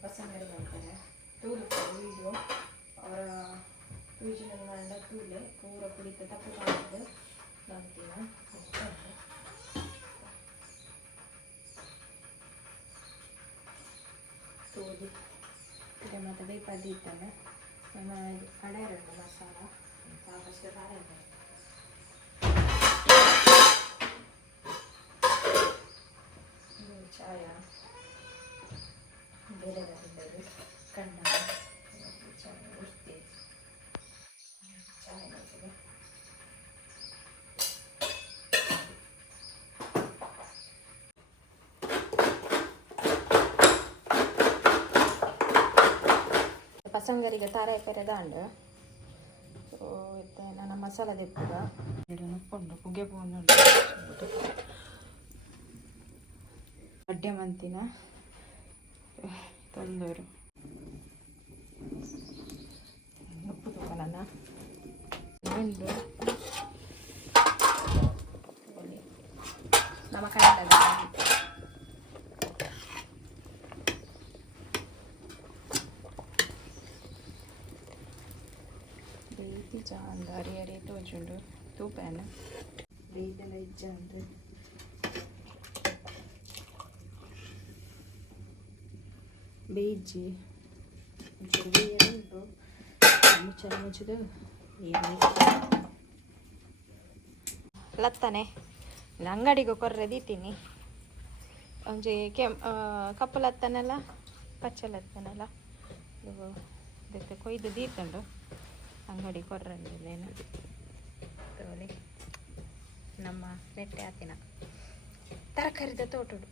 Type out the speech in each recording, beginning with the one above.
ಪಸಂಗರಿ ಮಾಡ್ತಾರೆ ತೂಲು ವೀಡಿಯೋ ಅವರ ವಿಜಯನ ಮಂಡ ತೂಲೆ ಪೂರ ಕುಡಿತ ತಪ್ಪು ಮಾಡಿದ್ದು ಮಾಡ್ತೀನ ತೂಲಿ ಇದೆ ಮತ್ತು ದೀಪ ದೀತಾನೆ ನಮ್ಮ ಅಡೆ ಇರುತ್ತೆ ಮಸಾಲ ಫಸ್ಟ್ ಖಾರ ಚಾಯ ಬೇರೆ ಬೇರೆ ಕಣ್ಣ ಚಾಯ ಉರ್ತಿ ಚಾಯ ಮಾಡ್ತೀವಿ ಪಸಂಗರಿಗೆ ತಾರಾಯಿ ಕರೆ ದಾಂಡು ಸೊ ಇತ್ತೆ ನನ್ನ ಮಸಾಲ ದಿಪ್ಪುಗ ಉಪ್ಪುಂಡು ಪುಗೆ ಪೂನು ಗಡ್ಡೆ ಮಂತಿನ ತೊಂದರು ಉಪ್ಪು ತಗೊಳ್ಳೋಣ ಉಂಡು ನಮ್ಮ ಕನ್ನಡದ ಬೇಯ್ತಿ ಜಾಂದ ಅರಿ ಅರಿ ತೋಜುಂಡು ತೂಪೇನ ಬೇಯ್ದೆಲ್ಲ ಇಜ್ಜಾಂದು ಬೇಯಿಸಿ ಉಂಟು ಮುಚ್ಚಲ ಮುಚ್ಚಿದು ಲತ್ತಾನೆ ಅಂಗಡಿಗೆ ಕೊರ್ರೆ ದೀತೀನಿ ಒಂಜಿ ಕಪ್ಪು ಲತ್ತನೆಲ್ಲ ಪಚ್ಚೆ ಲತ್ತನೆಲ್ಲ ಇದಕ್ಕೆ ಕೊಯ್ದು ದೀತುಂಡು ಅಂಗಡಿ ಕೊರ್ರೇನು ತೋಲಿ ನಮ್ಮ ನೆಟ್ಟೆ ಆತಿನ ತರಕಾರಿದ ತೋಟುಡು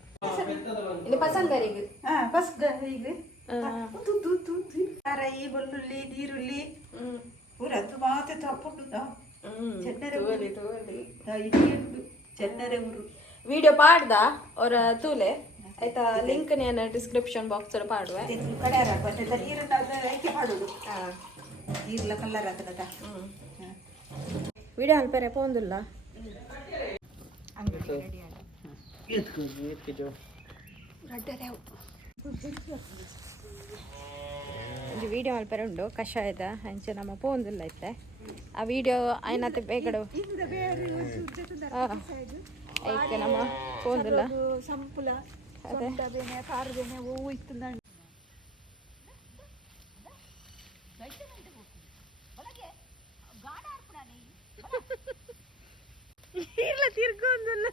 ಇದು ಪಸಂಗರಿಗೆ ಕಾರಾಯಿ ಬೆಳ್ಳುಳ್ಳಿ ನೀರುಳ್ಳಿ ಊರದ್ದು ಮಾತ್ರ ತಪ್ಪುಂಟು ಚೆನ್ನರೆ ಊರು ವಿಡಿಯೋ ಪಾಡ್ದ ಅವರ ತೂಲೆ ಆಯ್ತಾ ಲಿಂಕ್ ನಾನು ಡಿಸ್ಕ್ರಿಪ್ಷನ್ ಬಾಕ್ಸ್ ಪಾಡುವೆ ಕಡೆಯರ ನೀರನ್ನ ಏಕೆ ಮಾಡುದು ನೀರ್ಲ ಕಲ್ಲರ್ ಅದಲ್ಲ ವಿಡಿಯೋ ಅಲ್ಪರೆ ಪೋಂದಿಲ್ಲ ಅಂಗಡಿ ರೆಡಿ ಒಂದು ವಿಡಿಯೋ ಅಲ್ಪರೆ ಉಂಡು ಕಷಾಯದ ಅಂಚೆ ನಮ್ಮ ಪೋಂದಿಲ್ಲ ಐತೆ ಆ ವಿಡಿಯೋ ಐನತ್ತೆ ಬೇಗಡೆ ಐತೆ ನಮ್ಮ ಪೋಂದಿಲ್ಲ ಸಂಪುಲ ಅದೇ ಬೇನೆ ಕಾರು ಬೇನೆ ಹೂವು ಇತ್ತು ಇಲ್ಲ ತಿರ್ಗೊಂದಿಲ್ಲ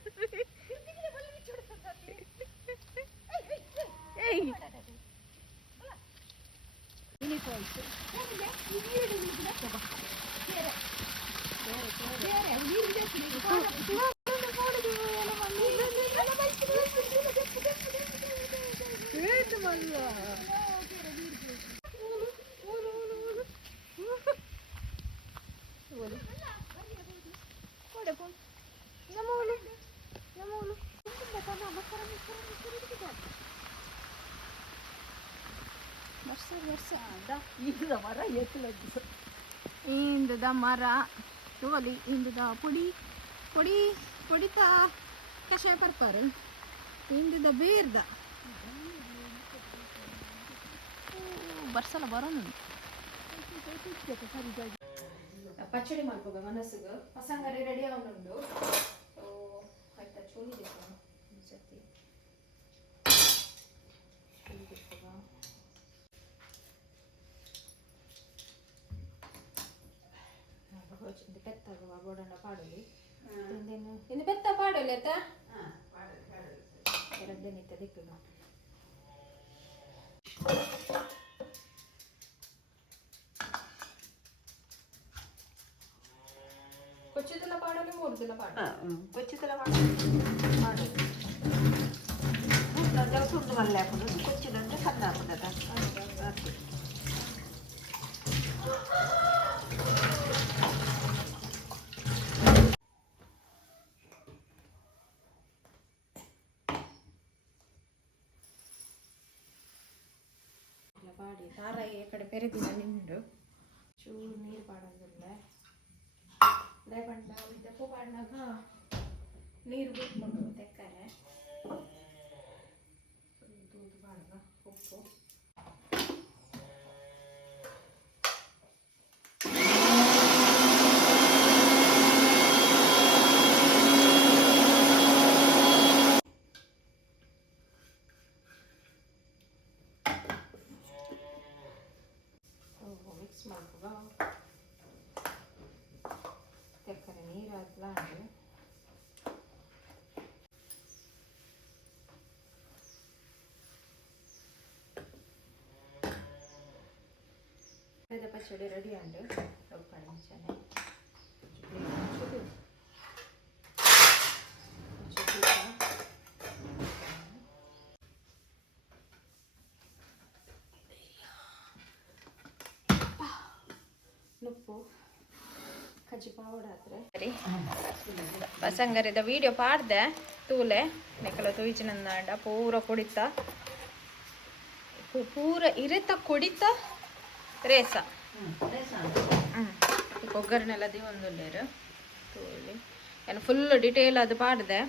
ಇಂದದ ಮರ ತೋಲಿ ಇಂದದ ಪುಡಿ ಪುಡಿ ಪುಡಿತಾ ಕಷಾಯ ಪರ್ಪಾರು ಇಂದದ ಬೇರ್ದ ಬರ್ಸಲ ಬರೋನು ಪಚ್ಚಡಿ ಮಾಡ್ಕೋಗ ಮನಸ್ಸಿಗೆ ಪಸಂಗರಿ ರೆಡಿ ಅವನುಂಡು ಆಯ್ತಾ ಚೋಲಿ ಸತಿ పెద్దగా బోడంలో పాడలి ఇది పెద్ద పాడలి అత్త నిత్త దిక్కుగా కొచ్చితుల పాడలి మూడుతుల పాడలి కొచ్చితుల పాడలి తుండు వల్ల లేకుండా కొచ్చిదంటే సన్నాకుండా పాడి తారాయి ఎక్కడ పెరిగిన నిండు చూడు నీరు పాడందులే లేకుండా దెబ్బ పాడినాక నీరు పెట్టుకుంటు తెక్కలే దూదు పాడగా ఉప్పు ಮಿಕ್ಸ್ ಮಾಡ್ಕೋ ತೆಕ್ಕರೆ ನೀರು ಹಾಕ್ಲಾಂಡು ಪಚ್ಚಡಿ ರೆಡಿ ಆಂಡು ಒಪ್ಪಂಡು ಮುಂಚೆನೆ ನುಪ್ಪು ಕಜ್ಜಿ ಪೌಡರ್ ಆದ್ರೆ ಸರಿ ಪಸಂಗರಿದ ವಿಡಿಯೋ ಪಾಡ್ದೆ ತೂಲೆ ನೆಕ್ಕಲ ತೂಯಿಚಿನಂದಾಂಡ ಪೂರ ಕುಡಿತ ಪೂರ ಇರಿತ ಕುಡಿತ ರೇಸ ಒಗ್ಗರಣೆಲ್ಲ ದಿವೊಂದುಲ್ಲೇರು ತೂಲಿ ಏನು ಫುಲ್ ಡಿಟೇಲ್ ಅದು ಪಾಡ್ದೆ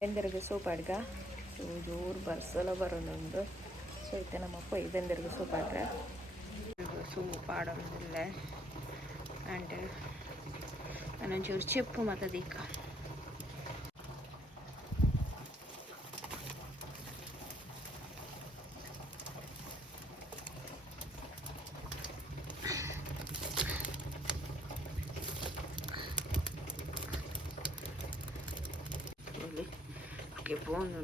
ಬೆಂದರಿಗೆ ಸೂಪ್ ಅಡ್ಗ ಜೋರು ಬರ್ಸಲ ಬರೋಣೊಂದು ಸೊ ಐತೆ ನಮ್ಮಪ್ಪ ಈ ಬೆಂದರಿಗೆ ಸೂಪ್ ಆಡ್ರೆ ಸೂಪ್ ಆಡೋದಿಲ್ಲ ಆ್ಯಂಡ್ ನಾನೊಂಚೂರು చెప్పు ಮತ್ತು ದೀಕ che buono